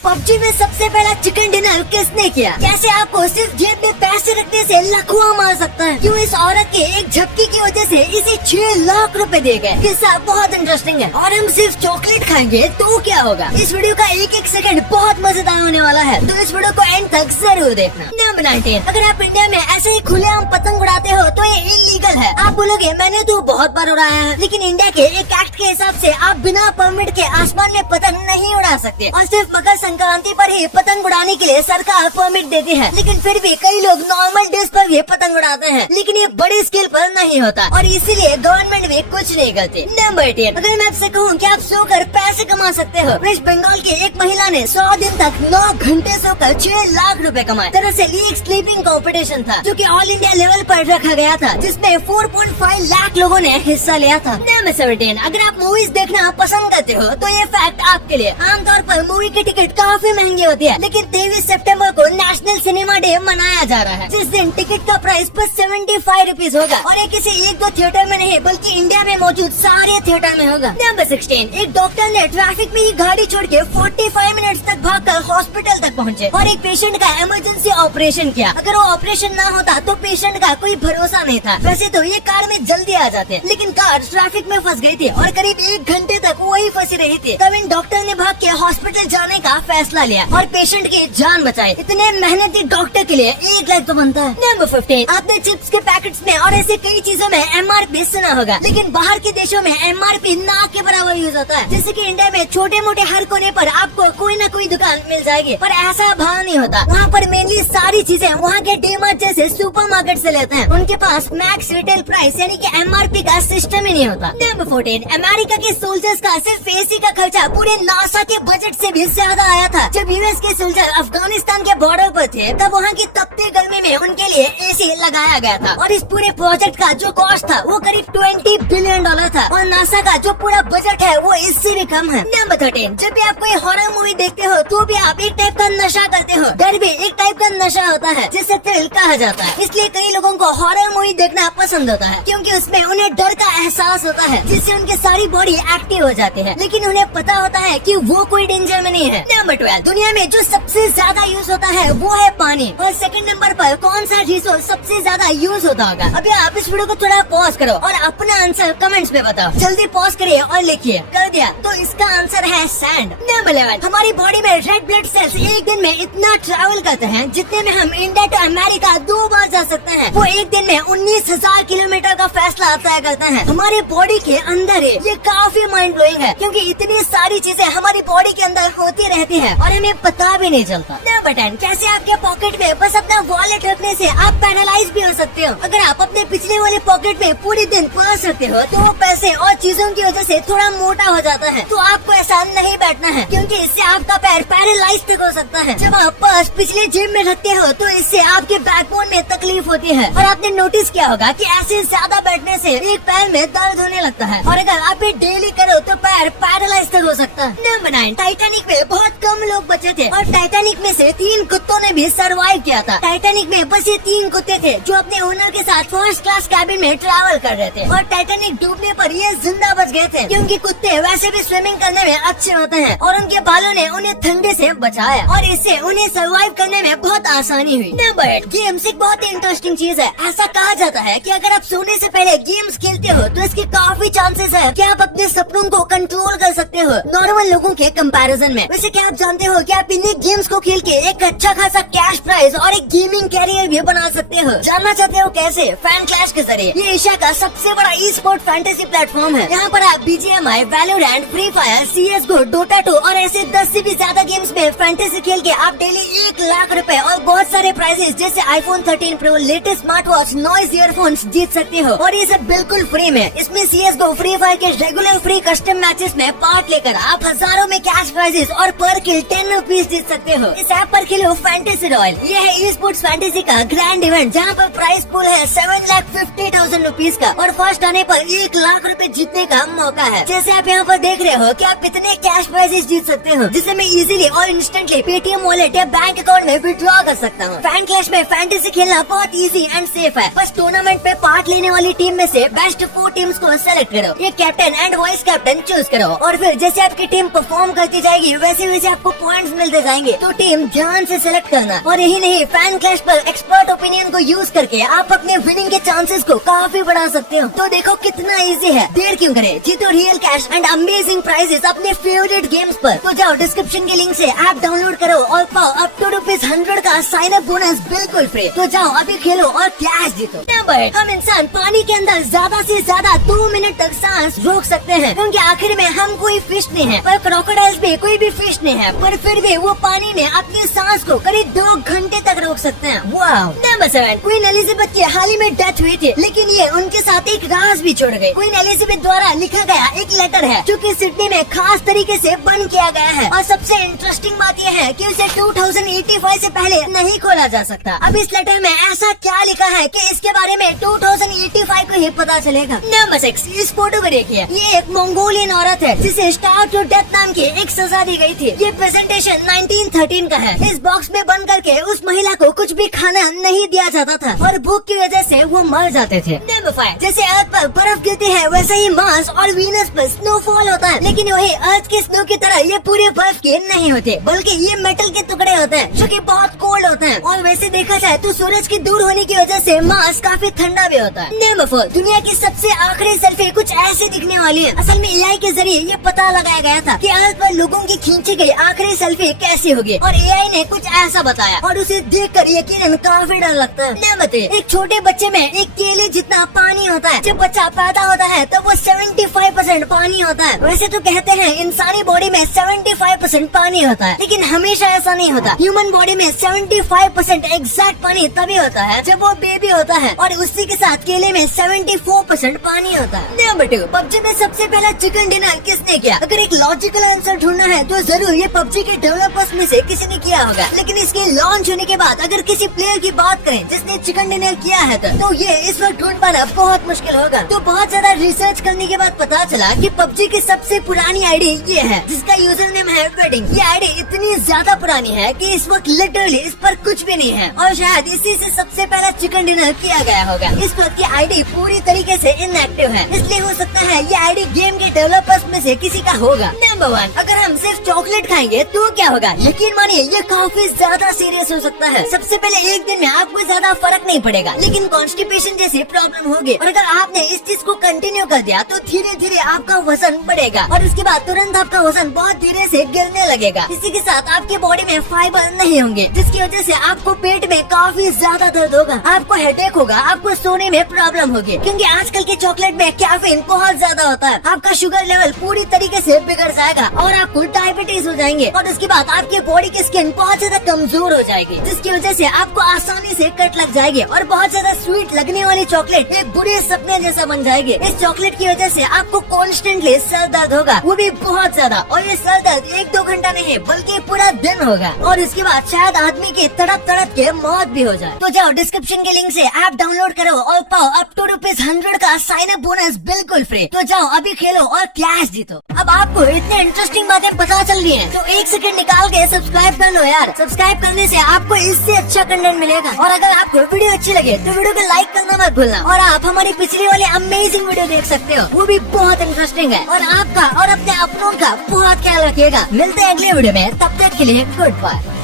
PUBG में सबसे पहला चिकन डिनर किसने किया? कैसे आपको सिर्फ जेब में पैसे रखने से लखुआ मार सकता है? क्यों इस औरत के एक झपकी की वजह से इसे 6 लाख रुपए दिए गए? किस्सा बहुत इंटरेस्टिंग है। और हम सिर्फ चॉकलेट खाएंगे तो क्या होगा? इस वीडियो का एक एक सेकंड बहुत मजेदार होने वाला है, तो इस वीडियो को एंड तक जरूर देखना। नंबर 19, अगर आप इंडिया में ऐसे ही खुलेआम पतंग उड़ाते हो तो ये इलीगल है। आप बोलोगे मैंने तो बहुत बार उड़ाया है, लेकिन इंडिया के एक एक्ट के हिसाब से आप बिना परमिट के आसमान में पतंग नहीं उड़ा सकते और सिर्फ मकर संक्रांति पर ही पतंग उड़ाने के लिए सरकार परमिट देती है। लेकिन फिर भी कई लोग नॉर्मल डेज पर भी पतंग उड़ाते हैं, लेकिन ये बड़ी स्केल पर नहीं होता और इसीलिए गवर्नमेंट भी कुछ नहीं करती। नंबर 10, अगर मैं आपसे कहूँ कि आप सोकर पैसे कमा सकते हो। वेस्ट बंगाल की एक महिला ने 100 दिन तक 9 घंटे सोकर 6 लाख रुपए कमाए। दरअसल ये एक स्लीपिंग कॉम्पिटिशन था जो कि ऑल इंडिया लेवल पर रखा गया था, जिसमें 4.5 लाख लोगों ने हिस्सा लिया था। नंबर 17, अगर आप मूवीज देखना पसंद करते हो तो ये फैक्ट आपके लिए। आमतौर पर मूवी की टिकट काफी महंगी होती है, लेकिन 23 सितंबर को नेशनल सिनेमा डे मनाया जा रहा है, जिस दिन टिकट का प्राइस बस 75 रुपीज होगा और ये किसी एक दो थिएटर में नहीं बल्कि इंडिया में मौजूद सारे थिएटर में होगा। नंबर 16, एक डॉक्टर ने ट्रैफिक में ही गाड़ी छोड़ के 45 मिनट तक भागकर हॉस्पिटल तक पहुँचे और एक पेशेंट का इमरजेंसी ऑपरेशन किया। अगर वो ऑपरेशन न होता तो पेशेंट का कोई भरोसा नहीं था। वैसे तो ये कार में जल्दी आ जाते, लेकिन कार ट्रैफिक में फंस गई थी और करीब 1 घंटे तक वही फंसी रही थी। तब इन डॉक्टर ने भाग के हॉस्पिटल जाने का फैसला लिया और पेशेंट की जान बचाई। इतने मेहनती डॉक्टर के लिए 1 लाख तो बनता है। नंबर 15, आपने चिप्स के पैकेट्स में और ऐसे कई चीजों में MRP सुना होगा, लेकिन बाहर के देशों में MRP ना के बराबर यूज होता है। जैसे कि इंडिया में छोटे मोटे हर कोने पर आपको कोई न कोई दुकान मिल जाएगी, पर ऐसा भाव नहीं होता। वहाँ पर मेनली सारी चीजें वहाँ के डीमार्ट जैसे सुपरमार्केट से लेते हैं। उनके पास मैक्स रिटेल प्राइस यानी कि MRP का सिस्टम ही नहीं होता। नंबर 14, अमेरिका के सोल्जर्स का सिर्फ एसी का खर्चा पूरे नासा के बजट से भी ज्यादा आया था। जब यूएस के सोल्जर अफगानिस्तान के बॉर्डर पर थे, तब वहाँ की तपती गर्मी में उनके लिए एसी लगाया गया था और इस पूरे प्रोजेक्ट का जो कॉस्ट था वो करीब $20 बिलियन था और नासा का जो पूरा बजट है वो इससे भी कम है। नंबर 13, जब भी आप कोई हॉरर मूवी देखते हो तो भी आप एक टाइप का नशा करते हो। डर भी एक टाइप का नशा होता है जिसे थ्रिल कहा जाता है। इसलिए कई लोगों को हॉरर मूवी देखना पसंद होता है, क्योंकि उसमें उन्हें डर का एहसास होता है, जिससे उनकी सारी बॉडी एक्टिव हो जाती है। लेकिन उन्हें पता होता है कि वो कोई डेंजर में नहीं है। नंबर 12, दुनिया में जो सबसे ज्यादा यूज होता है वो है पानी। और सेकंड नंबर पर कौन सा रिसोर्स सबसे ज्यादा यूज होता होगा? अभी आप इस वीडियो को थोड़ा पॉज करो और अपना आंसर कमेंट्स में बताओ। जल्दी पॉज करिए और लिखिए। कर दिया तो इसका आंसर है सैंड। नंबर 11, हमारी बॉडी में रेड ब्लड सेल्स एक दिन में इतना ट्रैवल करते हैं जितने में हम इंडिया टू अमेरिका 2 बार जा सकते हैं। वो एक दिन में 19,000 किलोमीटर का फैसला तय करते हैं हमारे बॉडी के अंदर है। ये काफी माइंड ब्लोइंग है, क्योंकि इतनी सारी चीजें हमारी बॉडी के अंदर होती रहती है और हमें पता भी नहीं चलता। नंबर 10, कैसे आपके पॉकेट में बस अपना वॉलेट रखने से आप पैरालाइज भी हो सकते हो। अगर आप अपने पिछले वाले पॉकेट में पूरे दिन पर्स रखते हो तो वो पैसे और चीजों की वजह से थोड़ा मोटा हो जाता है। तो आपको ऐसा नहीं बैठना है, क्योंकि इससे आपका पैर पैरालाइज तक हो सकता है। जब आप पर्स पिछले जेब में रखते हो तो इससे आपके बैकबोन में तकलीफ होती है और आपने नोटिस किया होगा कि ऐसे ज्यादा बैठने से एक पैर में दर्द होने लगता है और अगर आप ये डेली करो तो पैर पैरालाइज तक हो सकता है। नंबर 9, टाइटैनिक में बहुत कम लोग बचे थे और टाइटैनिक में से 3 कुत्तों ने भी सर्वाइव किया था। टाइटैनिक में बस ये 3 कुत्ते थे जो अपने ओनर के साथ फर्स्ट क्लास कैबिन में ट्रैवल कर रहे थे और टाइटैनिक डूबने पर ये जिंदा बच गए थे, क्योंकि कुत्ते वैसे भी स्विमिंग करने में अच्छे होते हैं और उनके बालों ने उन्हें ठंडे से बचाया और इससे उन्हें सर्वाइव करने में बहुत आसानी हुई। नंबर 8, गेम्स एक बहुत ही इंटरेस्टिंग चीज है। ऐसा कहा जाता है कि अगर आप सोने से पहले गेम्स खेलते हो तो इसके काफी चांसेस है कि आप अपने सपनों को कंट्रोल कर सकते हो नॉर्मल लोगों के कंपैरिजन में। वैसे क्या आप जानते हो कि आप इन्हीं गेम्स को खेल के एक अच्छा खासा कैश प्राइज और एक गेमिंग कैरियर भी बना सकते हो? जानना चाहते हो कैसे? फैन क्लैश के जरिए। ये एशिया का सबसे बड़ा ई स्पोर्ट फैंटेसी प्लेटफॉर्म है। यहाँ पर आप BGMI, Valorant, free fire, CS:GO, Dota 2 और ऐसे 10 से भी ज्यादा गेम्स में फैंटेसी खेल के आप डेली 1 लाख रुपए और बहुत सारे प्राइजेस जैसे iPhone 13 Pro, latest smart watch, noise earphones जीत सकते हो और ये सब बिल्कुल फ्री में। इसमें CS:GO, फ्री फायर के रेगुलर फ्री कस्टम मैचेस में पार्ट लेकर आप हजारों में कैश प्राइजेस और पर किल 10 रुपीज जीत सकते हो। इस ऐप पर खेलो फैंटेसी रॉयल। ये है ई स्पोर्ट्स फैंटेसी का ग्रैंड इवेंट, जहाँ पर प्राइस पूल है 7,50,000 रुपीज का और फर्स्ट आने पर 1 लाख रुपए जीतने का मौका है। जैसे आप यहाँ पर देख रहे हो कि आप इतने कैश प्राइजेस जीत सकते हो, जिसे मैं इजीली और इंस्टेंटली पेटीएम वॉलेट या बैंक अकाउंट में विड्रॉ कर सकता हूँ। फैन क्लैश में फैंटेसी खेलना बहुत इजी एंड सेफ है। बस टूर्नामेंट में पार्ट लेने वाली टीम में से बेस्ट 4 टीम्स को सेलेक्ट करो, एक captain and vice captain choose करो, और फिर जैसे आपकी टीम परफॉर्म करती जाएगी वैसे वैसे आपको पॉइंट्स मिलते जाएंगे। तो टीम ध्यान से सिलेक्ट करना। और यही नहीं, फैन क्लैश पर एक्सपर्ट ओपिनियन को यूज करके आप अपने विनिंग के चांसेस को काफी बढ़ा सकते हो। तो देखो कितना इजी है, देर क्यों करें, जीतो real cash and amazing prizes अपने फेवरेट गेम्स पर। तो जाओ डिस्क्रिप्शन के लिंक से ऐप डाउनलोड करो और पाओ अप टू ₹100 का साइन अप बोनस बिल्कुल फ्री। तो जाओ अभी खेलो और कैश जीतो। नंबर, हम इंसान पानी के अंदर ज्यादा से ज्यादा 2 मिनट तक सांस रोक सकते हैं, क्योंकि आखिर में हम कोई फिश नहीं है, पर क्रोकोडाइल्स भी कोई भी फिश नहीं है, पर फिर भी वो पानी में अपनी सांस को करीब 2 घंटे तक रोक सकते हैं। वाह। नंबर 7, क्वीन एलिजाबेथ की हाल ही में डेथ हुई थी, लेकिन ये उनके साथ एक राज भी छोड़ गई। क्वीन एलिजाबेथ द्वारा लिखा गया एक लेटर है जो कि सिडनी में खास तरीके से बंद किया गया है, और सबसे इंटरेस्टिंग बात यह है कि उसे 2085 से पहले नहीं खोला जा सकता। अब इस लेटर में ऐसा क्या लिखा है कि इसके बारे में 2085 को ही पता चलेगा। नंबर 6, इस फोटो को देखिए, ये एक मंगोलियन औरत है जिसे स्टार टू डेथ नाम की एक सजा दी गई थी। ये प्रेजेंटेशन 1913 का है। इस बॉक्स में बंद करके उस महिला को कुछ भी खाना नहीं दिया जाता था और भूख की वजह से वो मर जाते थे। नंबर 5, जैसे अर्थ पर बर्फ गिरती है वैसे ही मार्स और वीनस पर स्नोफॉल होता है, लेकिन वही अर्थ के स्नो की तरह ये पूरे बर्फ के नहीं होते, बल्कि ये मेटल के टुकड़े होते हैं जो कि बहुत कोल्ड होते हैं। और वैसे देखा जाए तो सूरज की दूर होने की वजह से मार्स काफी ठंडा भी होता है। नंबर 4, दुनिया की सबसे आखिरी सेल्फी कुछ ऐसी दिखने वाली है। असल में एआई के जरिए ये पता लगाया गया था कि अर्थ पर लोगों की खींची गई आखिरी सेल्फी कैसी होगी, और एआई ने कुछ ऐसा बताया और उसे देखकर यकीनन काफी डर लगता है। नंबर 3, एक छोटे बच्चे में एक केले जितना पानी होता है। जब बच्चा पैदा होता है तो वो 75% पानी होता है। वैसे तो कहते हैं इंसानी बॉडी में 75% पानी होता है, लेकिन हमेशा ऐसा नहीं होता। ह्यूमन बॉडी में 75% एग्जैक्ट पानी तभी होता है जब वो बेबी होता है, और उसी के साथ केले में 74% पानी होता है। नंबर 2, पबजी में सबसे पहला चिकन डिनर किसने किया? अगर एक लॉजिकल आंसर ढूंढना है तो जरूर ये पबजी के डेवलपर्स में से किसी ने किया होगा, लेकिन इसके लॉन्च होने के बाद अगर किसी प्लेयर की बात करें जिसने चिकन डिनर किया है तो ये इस वक्त ढूंढ पाना बहुत मुश्किल होगा। तो बहुत ज्यादा रिसर्च करने के बाद पता चला कि पबजी की सबसे पुरानी आईडी ये है, जिसका यूजर नेम है वेडिंग। ये आईडी इतनी ज्यादा पुरानी है कि इस वक्त लिटरली इस पर कुछ भी नहीं है, और शायद इसी से सबसे पहला चिकन डिनर किया गया होगा। इस वक्त की आईडी पूरी तरीके से इनएक्टिव है, इसलिए हो सकता है ये आईडी गेम के डेवलपर्स में से किसी का होगा। नंबर 1, अगर हम सिर्फ चॉकलेट खाएंगे तो क्या होगा? यकीन मानिए ये काफी ज्यादा सीरियस हो सकता है। सबसे पहले एक दिन में आपको ज्यादा फर्क नहीं पड़ेगा, लेकिन कॉन्स्टिपेशन जैसी प्रॉब्लम होगी, और अगर आपने इस चीज को कंटिन्यू कर दिया तो धीरे धीरे आपका वजन बढ़ेगा, और उसके बाद तुरंत आपका वजन बहुत धीरे से गिरने लगेगा। इसी के साथ आपके बॉडी में फाइबर नहीं होंगे, जिसकी वजह से आपको पेट में काफी ज्यादा दर्द होगा, आपको हेडेक होगा, आपको सोने में प्रॉब्लम होगी, क्योंकि आजकल के चॉकलेट में कैफीन बहुत ज्यादा होता है। आपका शुगर लेवल पूरी तरीके से बिगड़ जाएगा और आपको डायबिटीज हो जाएंगे, और उसके बाद आपके बॉडी की स्किन बहुत ज्यादा कमजोर हो जाएगी, जिसकी वजह से आपको आसानी से कट लग जाएगी, और बहुत ज्यादा स्वीट लगने वाली चॉकलेट एक बुरे सपने जैसा बन जाएगी। इस चॉकलेट की वजह से आपको कॉन्स्टेंटली सर दर्द होगा, वो भी बहुत ज्यादा, और ये सर दर्द 1-2 घंटा नहीं बल्कि पूरा दिन होगा, और इसके बाद शायद आदमी की तड़प तड़प के मौत भी हो जाए। तो जाओ डिस्क्रिप्शन के लिंक से ऐप डाउनलोड करो और पाओ अप टू ₹100 का साइन अप बोनस बिल्कुल फ्री। तो जाओ अभी खेलो और कैश जीतो। अब आपको इतने इंटरेस्टिंग बातें पता चल रही हैं, तो 1 सेकंड निकाल के सब्सक्राइब कर लो यार। सब्सक्राइब करने से आपको इससे अच्छा कंटेंट मिलेगा, और अगर आपको वीडियो अच्छी लगे तो वीडियो को लाइक करना मत भूलना, और आप हमारी पिछली वाली अमेजिंग वीडियो देख सकते हो, वो भी बहुत इंटरेस्टिंग है। और आपका और अपने अपनों का बहुत ख्याल रखिएगा। मिलते हैं अगले वीडियो में, तब तक के लिए गुड बाय।